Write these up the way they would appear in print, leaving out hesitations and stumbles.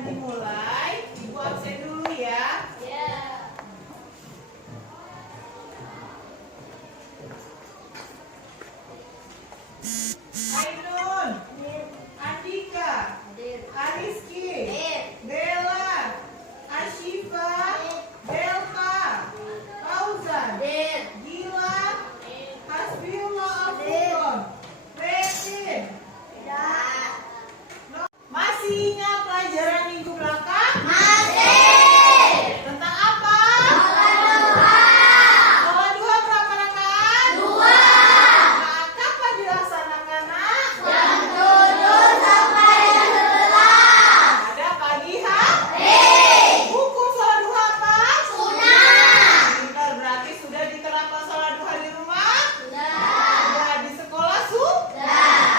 akan dimulai. Ibu absen dulu ya. Ainun, Andika, Ariski, Bella, Ashifa, Delta, Fauzan, Gila, Hasbiullah Afron, Retin. Masih ingat pelajaran minggu belakang? Masih. Tentang apa? Sholat duha berapa rakaat? 2. Nah, kapan dilaksanakan, Nak? Jam 7 sampai jam 11. Ada pagi hari. Hukum sholat duha apa? Sunnah. Pintar, berarti sudah diterapkan sholat duha di rumah? Sudah. Sudah. Di sekolah sudah? Sudah.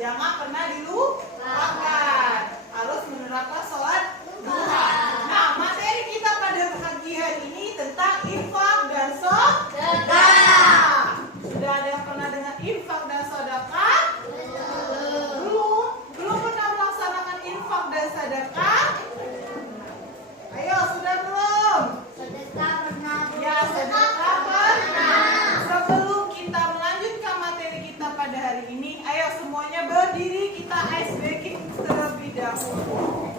Jangan pernah dilupakan. Harus menerapkan sholat duha. Nah, materi kita pada pagi hari ini tentang infak dan sedekah. Sudah ada yang pernah dengar infak dan sedekah? Belum pernah melaksanakan infak dan sedekah? Ayo, sudah belum? Sedekah pernah. Ya, sedekah pernah. Sebelum kita melanjutkan materi kita pada hari ini, ayo semuanya berdiri, kita ice breaking terlebih dahulu.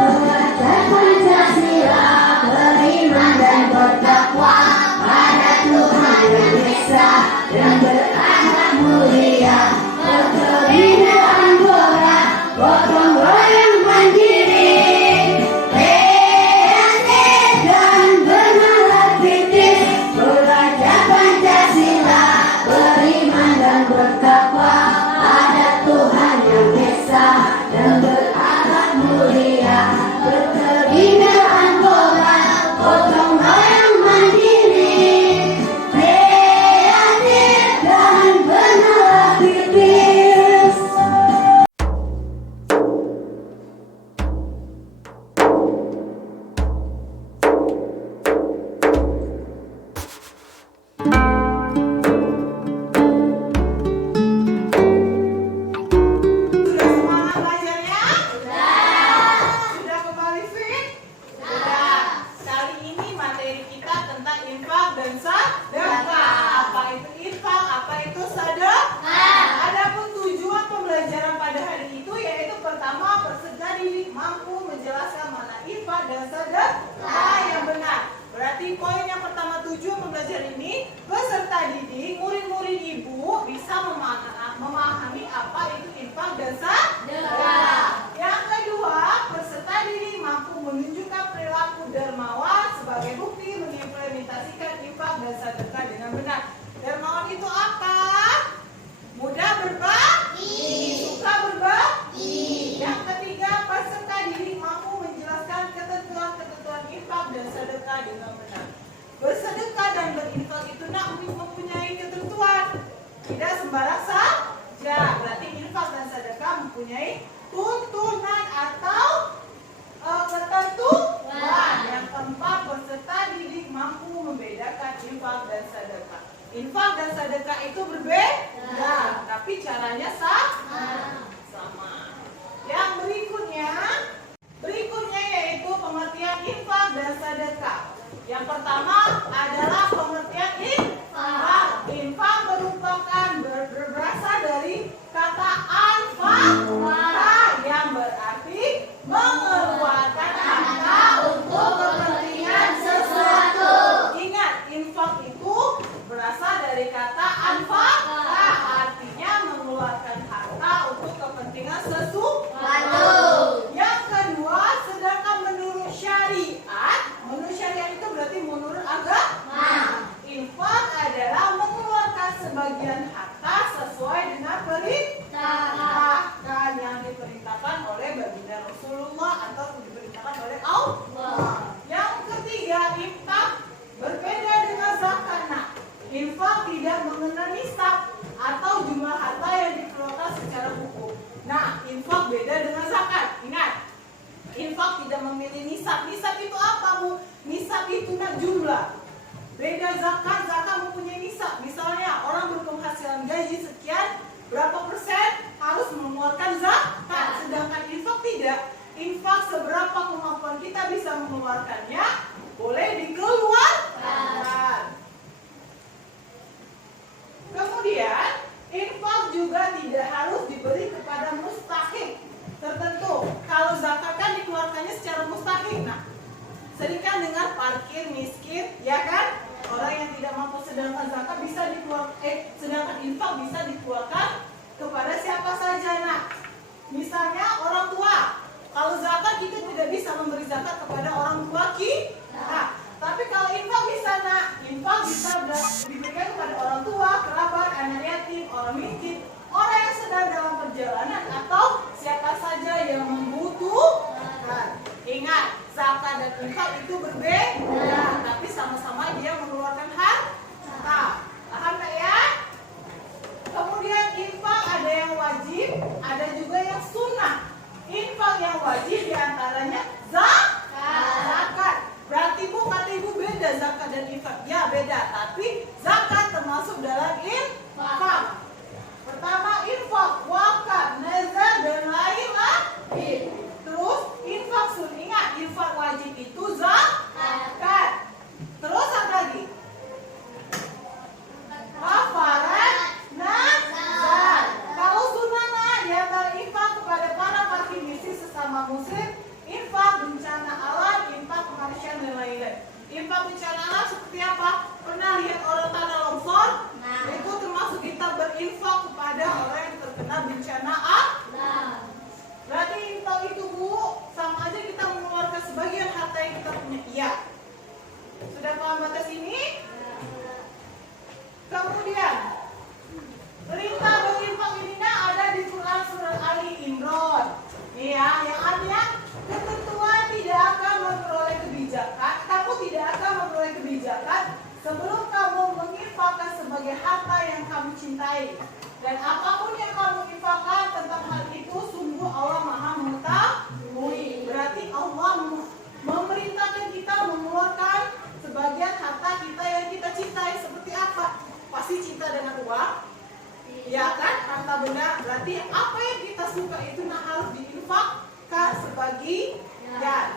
Belajar Pancasila, beriman dan bertakwa pada Tuhan Yang Esa dan berakhlak mulia, berkeringat anggota, gotong royong mandiri, kreatif dan bernalar kritis. Belajar Pancasila, beriman dan bertakwa pada Tuhan Yang Esa dan berakhlak mulia, berkeringat anggota, gotong royong mandiri, kreatif dan bernalar kritis. Sudah semangat belajarnya? Sudah kembali fit? Sudah. Kali ini materi kita tentang infak dan sedekah. Apa itu infak? Apa itu sedekah? Adapun tujuan pembelajaran pada hari itu yaitu pertama, peserta didik mampu menjelaskan mana infak dan sedekah yang benar. Berarti poin yang pertama, tujuan pembelajaran ini peserta didik, murid-murid ibu bisa memahami apa itu infak dan sedekah. Yang kedua, peserta didik mampu menunjukkan perilaku dermawan sebagai bukti mengimplementasikan infak dan sedekah dengan benar. Dermawan itu apa? Mudah berbagi, suka berbagi. Yang ketiga, peserta didik mampu menjelaskan ketentuan-ketentuan infak dan sedekah dengan benar. Bersedekah dan berinfak itu mempunyai ketentuan, tidak sembarang saja. Berarti infak dan sedekah mempunyai tuntunan atau ketentuan. Yang keempat, peserta didik mampu membedakan infak dan sedekah. Infak dan sedekah itu berbeda, tapi caranya sama. Yang berikutnya yaitu pengertian infak dan sedekah. Yang pertama adalah pengertian infak. Infak merupakan berasal dari kata anfaq yang berarti mengeluarkan harta untuk kepentingan sesuatu. Ingat, infak itu berasal dari kata anfaq, artinya mengeluarkan harta untuk kepentingan sesuatu. Yang kedua, sedangkan menurut syariat itu berarti menurut agama. Infak adalah mengeluarkan sebagian harta sesuai dengan perintah yang diperintahkan oleh baginda Rasulullah atau diperintahkan oleh Allah. Yang ketiga, infak berbeda dengan zakat. Infak tidak mengenal nisab atau jumlah harta yang dikeluarkan secara hukum. Nah, infak beda dengan zakat. Ingat, infak tidak memilih nisab. Nisab itu apa, Bu? Nisab itu jumlah. Beda zakat, zakat mempunyai nisab. Misalnya orang berpenghasilan mendapatkan gaji sekian, berapa persen harus mengeluarkan zakat. Sedangkan infak tidak. Infak seberapa kemampuan kita bisa mengeluarkannya, boleh dikeluarkan. Kemudian, infak juga tidak harus diberi kepada mustahik tertentu. Kalau zakat kan dikeluarkannya secara mustahik. Nah, seringkan dengan parkir miskin, ya kan? Orang yang tidak mampu, sedangkan zakat bisa sedangkan infak bisa dikeluarkan kepada siapa saja. Nah, misalnya orang tua. Kalau zakat kita tidak bisa memberi zakat kepada orang tua kita. Tapi kalau infak bisa, nak. Infak bisa diberikan kepada orang tua, kerabat, anak yatim, orang miskin, orang yang sedang dalam perjalanan, atau siapa saja yang membutuhkan. Ingat, zakat dan infak itu berbeda, tapi sama-sama dia mengeluarkan harta. Paham tak ya? Kemudian infak ada yang wajib, ada juga yang sunnah. Infak yang wajib diantaranya zakat. Berarti bu, kata ibu beda zakat dan infak. Ya beda, tapi zakat termasuk dalam infak. Pertama infak, wakaf, nazar dan lain-lain. Terus infak sunnah, ingat infak wajib itu zakat. Terus apa lagi? Kafarat, nazar. Kalau sunnah di antara infak kepada para fakir miskin sesama muslim, infak bencana alam, infak kemanusiaan dan lain-lain. Infak bencana alam seperti apa? Pernah lihat orang tanah longsor? Itu termasuk kita berinfak kepada orang yang terkena bencana alam. Berarti infak itu bu, sama aja kita mengeluarkan sebagian harta yang kita punya. Iya. Sudah paham batas ini? Kemudian perintah berinfak ini ada di Quran surat Ali Imran. Iya, yang artinya ketentuan tidak akan memperoleh kebijakan. Kamu tidak akan memperoleh kebijakan sebelum kamu menginfakkan sebagai harta yang kamu cintai. Dan apapun yang kamu infakkan tentang hal itu, sungguh Allah Maha mengetahui. Berarti Allah memerintahkan kita mengeluarkan sebagian harta kita yang kita cintai. Seperti apa? Pasti cinta dengan uang. Ya kan? Harta benda. Berarti apa yang kita suka itu harus diinfakkan sebagian.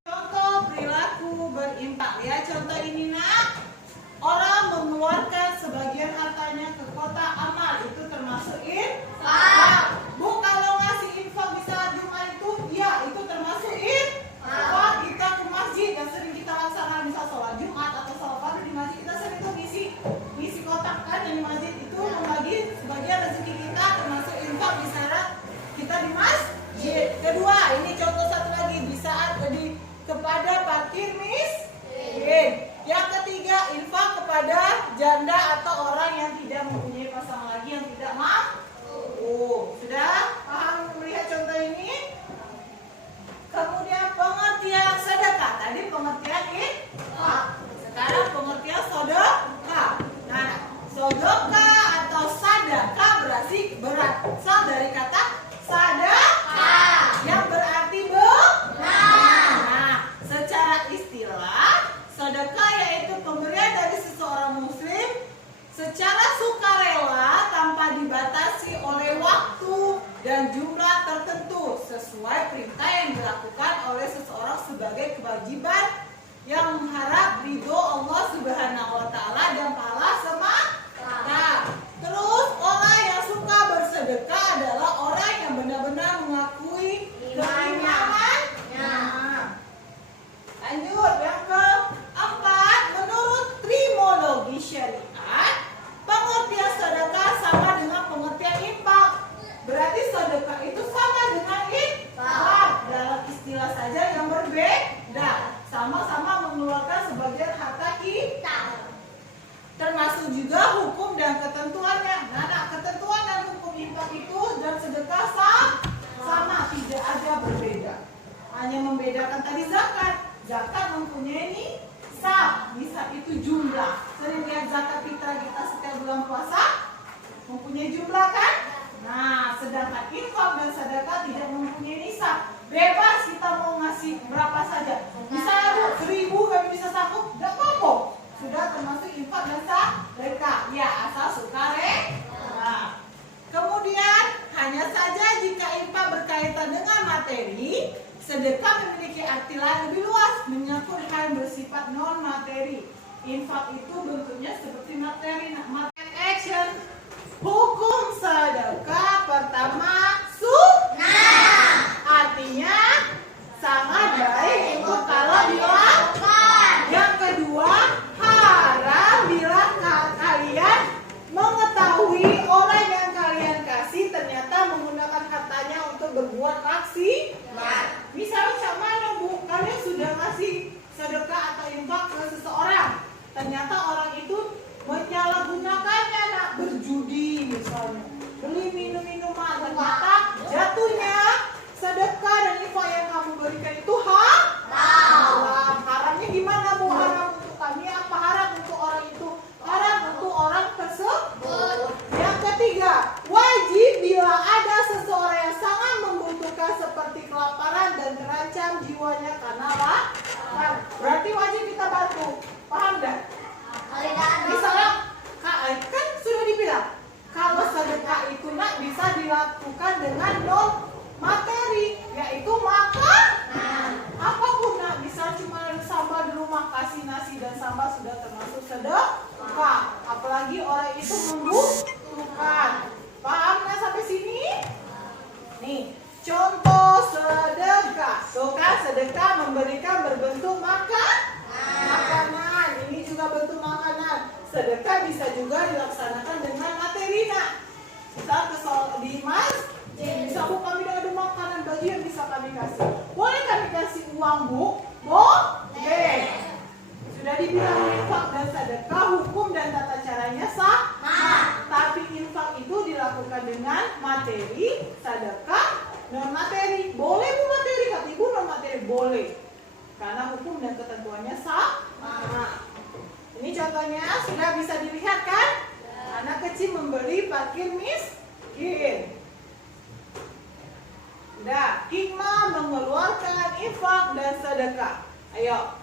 Contoh perilaku berinfak. Ya, contoh ini nak. Orang mengeluarkan sebagian hartanya ke kotak amal, itu termasuk infak. Bu, kalau ngasih infak di saat Jumat itu, ya itu termasuk infak. Kita ke masjid yang sering kita laksanakan, misal sholat Jumat atau sholat fardu di masjid, kita sering tuh ngisi kotak kan di masjid itu, membagi sebagian rezeki kita termasuk infak di saat kita di masjid. Kedua, ini contoh satu lagi, di saat kepada fakir miskin. Yang ketiga, infak kepada janda atau orang yang tidak mempunyai pasangan lagi, yang tidak mampu. Sudah paham melihat contoh ini? Kemudian pengertian sedekah. Tadi pengertian infak. Sekarang pengertian sedekah. Nah, sedekah atau sadaqah berasal dari kata sadaqah yang berarti benar. Nah, secara istilah sedekah yaitu pemberian dari seseorang muslim secara sukarela tanpa dibatasi oleh waktu dan jumlah tertentu sesuai perintah yang dilakukan oleh seseorang sebagai kewajiban yang mengharap ridho Allah Subhanahu wa taala dan pahala semata. Terus orang yang suka bersedekah adalah orang yang benar-benar mengakui keimanannya. Lanjut yang keempat, menurut trimologi syariat, pengertian sedekah sama dengan pengertian infak. Berarti sedekah itu sama dengan infak. Dalam istilah saja yang berbeda. Sama-sama mengeluarkan sebagian harta kita. Termasuk juga hukum dan ketentuannya. Nah, ketentuan dan hukum infak itu dan sedekah sama, tidak ada berbeda. Hanya membedakan tadi zakat. Zakat mempunyai nisab, nisab itu jumlah. Sering lihat zakat fitrah kita setiap bulan puasa mempunyai jumlah kan? Nah, sedangkan infak dan sedekah tidak mempunyai nisab. Bebas kita mau ngasih berapa saja. Misalnya 1.000 kami bisa sanggup, tidak apa-apa. sudah termasuk infak dan sedekah. Ya, asal sukarela. Nah, kemudian hanya saja jika infak berkaitan dengan materi, sedekah memiliki arti lain lebih luas, menyangkut hal yang bersifat non materi. Infak itu bentuknya seperti materi. Action. Hukum sedekah pertama sunnah. Artinya sangat baik untuk kalau dilakukan. Yang kedua, haram bila kalian mengetahui orang yang kalian kasih ternyata menggunakan hartanya untuk berbuat maksiat. Misalnya macam mana Bu, kalian sudah ngasih sedekah atau infak ke seseorang, ternyata orang itu menyalahgunakannya, nak berjudi misalnya, beli minum-minuman, ternyata jatuhnya sedekah dan infak yang kamu berikan itu haram. Haramnya gimana Bu? Haram untuk kami apa haram untuk orang itu? Haram untuk orang tersebut. Yang ketiga, wajib bila ada seseorang yang sangat membutuhkan seperti kelaparan dan terancam jiwanya karena lapar. Berarti wajib kita bantu. Paham enggak? Misalnya, kan sudah dibilang kalau sedekah itu nak bisa dilakukan dengan non materi, yaitu makan. Apapun nak, bisa cuma sambal di rumah, kasih nasi dan sambal sudah termasuk sedekah. Apalagi orang itu membutuhkan. Paham nggak sampai sini? Nih, contoh sedekah. Sedekah memberikan berbentuk makanan. Ini juga bentuk makanan. Sedekah bisa juga dilaksanakan dengan materi nak. Misal di masjid, bisa Bu kami ada makanan baju yang bisa kami kasih. Boleh kami kasih uang Bu? Boleh. Sudah dibilang infak dan sedekah, hukum dan tata caranya sama. Tapi infak itu dilakukan dengan materi, sedekah non materi. Boleh Bu materi, kata Ibu non materi boleh. Karena hukum dan ketentuannya sama. Ini contohnya sudah bisa dilihat kan? Anak kecil membeli parkir miskin. Udah, hikmah mengeluarkan infak dan sedekah. Ayo.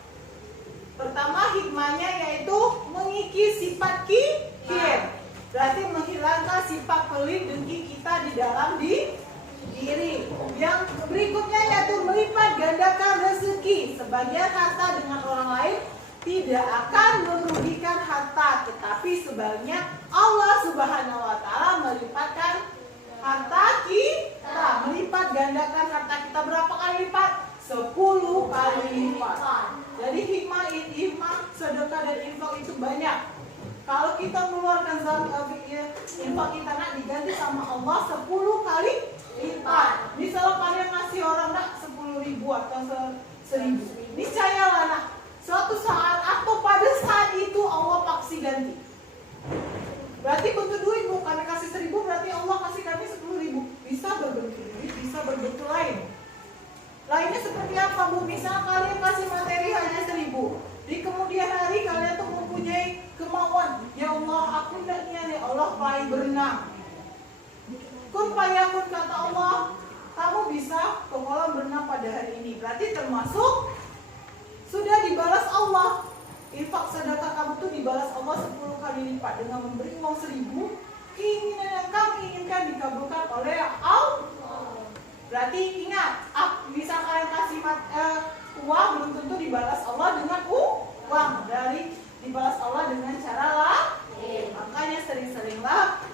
Pertama hikmahnya yaitu mengikis sifat kikir. Berarti menghilangkan sifat pelit dengki kita di dalam diri. Yang berikutnya yaitu melipat gandakan rezeki. Sebagian harta dengan orang lain tidak akan merugikan harta, tetapi sebaliknya Allah Subhanahu wa taala melipatkan harta kita, melipat gandakan harta kita berapa kali lipat? 10 kali lipat. Jadi hikmah sedekah dan infak itu banyak. Kalau kita mengeluarkan infak kita nak diganti sama Allah 10 kali lipat. Misalnya kalian ngasih orang nak 10.000 atau 1.000, niscayalah nak suatu saat atau pada saat itu Allah paksi ganti. Berarti bentuk duit Bu, kami kasih 1.000 berarti Allah kasih kami 10.000. Bisa berbentuk duit, bisa berbentuk lain. Lainnya seperti apa Bu? Misal kalian kasih materi hanya 1.000. Di kemudian hari kalian tuh mempunyai kemauan, ya Allah aku tidak niat ya Allah pengen berenang. Kun fayakun kata Allah, kamu bisa ke kolam berenang pada hari ini. Berarti termasuk sudah dibalas Allah. Infak sedekah kamu tuh dibalas Allah 10 kali lipat dengan memberi uang 1.000. Keinginan yang kamu inginkan dikabulkan oleh Allah. Berarti ingat, bisa kalian kasih uang belum tentu dibalas Allah dengan uang. Dari dibalas Allah dengan cara lain. Makanya sering-seringlah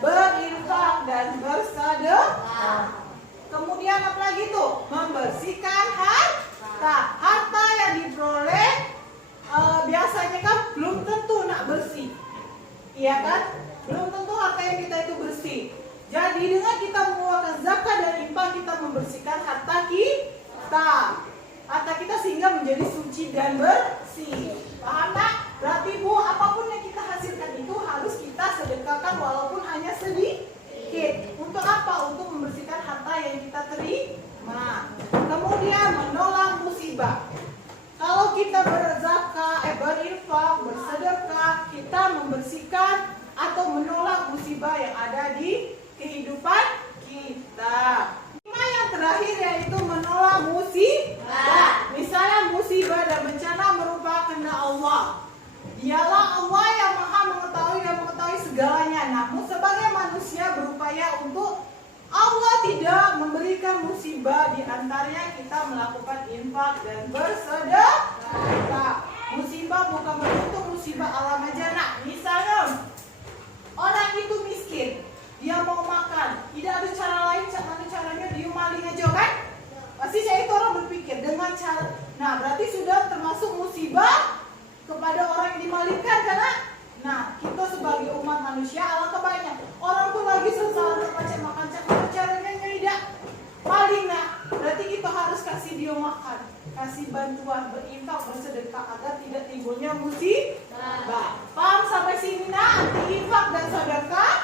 berinfak dan bersedekah. Kemudian apa lagi tuh? Membersihkan harta yang diperoleh biasanya kan belum tentu nak bersih. Iya kan? Belum tentu harta yang kita itu bersih. Jadi dengan kita mengeluarkan zakat dan infak kita membersihkan harta kita. Harta kita sehingga menjadi suci dan bersih. Paham tak? Berarti Bu, apapun yang kita hasilkan itu harus kita sedekahkan walaupun hanya sedikit. Untuk apa? Untuk membersihkan harta yang kita terima. Kemudian menolak musibah. Kalau kita berinfak, bersedekah, kita membersihkan atau menolak musibah yang ada di kehidupan kita. Yang terakhir yaitu menolak musibah. Misalnya musibah dan bencana merupakan kehendak Allah. Dia Dialah Allah yang maha mengetahui dan mengetahui segalanya. Namun sebagai manusia berupaya untuk Allah tidak memberikan musibah, di antaranya kita melakukan infak dan bersedekah. Musibah bukan bentuk musibah alam aja. Nah, misalnya orang itu miskin, dia mau makan, tidak ada cara lain, caranya dia maling aja kan? Pasti saya itu orang berpikir dengan cara, nah berarti sudah termasuk musibah kepada orang yang dimalingkan karena, nah kita sebagai umat manusia Allah kebanyak orang tuh lagi susah terpacet makan, caranya tidak maling, nah berarti kita harus kasih dia makan, kasih bantuan, berinfak, bersedekah agar tidak timbulnya musibah. Paham sampai sini nah, anti infak dan sedekah?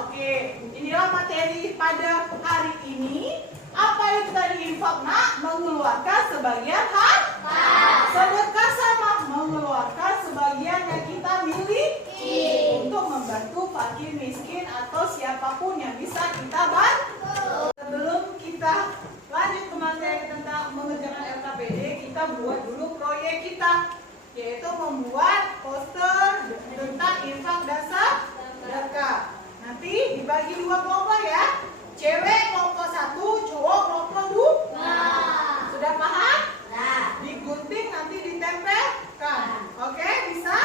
Oke, inilah materi pada hari ini. Apa yang kita diinfak nak? Mengeluarkan sebagian harta. Sedekah sama, mengeluarkan sebagian yang kita miliki untuk membantu fakir miskin atau siapapun yang bisa kita bantu. Sebelum kita lanjut ke materi tentang mengerjakan LKPD, kita buat dulu proyek kita, yaitu membuat poster tentang infak dan sedekah. Nanti dibagi 2 kelompok ya. Cewek kelompok 1, cowok kelompok 2. Sudah paham? Digunting nanti ditempelkan. Oke, bisa?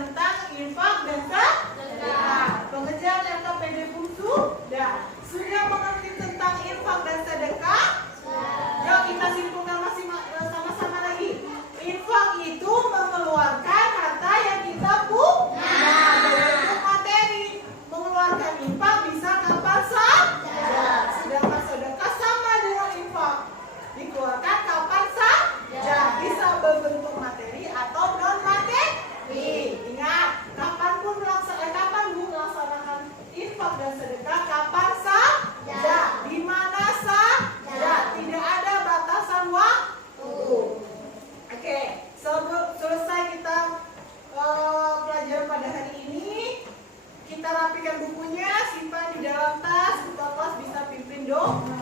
tentang infak dan sedekah. Pengerjaan LKPD pun sudah mengerti tentang infak dan sedekah. Yuk kita simpulkan masih sama-sama lagi. Infak itu mengeluarkan harta yang kita punya. Bentuk materi mengeluarkan infak bisa kapan saja. Sedangkan sedekah sama dengan infak, dikeluarkan kapan saja. Bisa berbentuk materi atau non materi. yuk.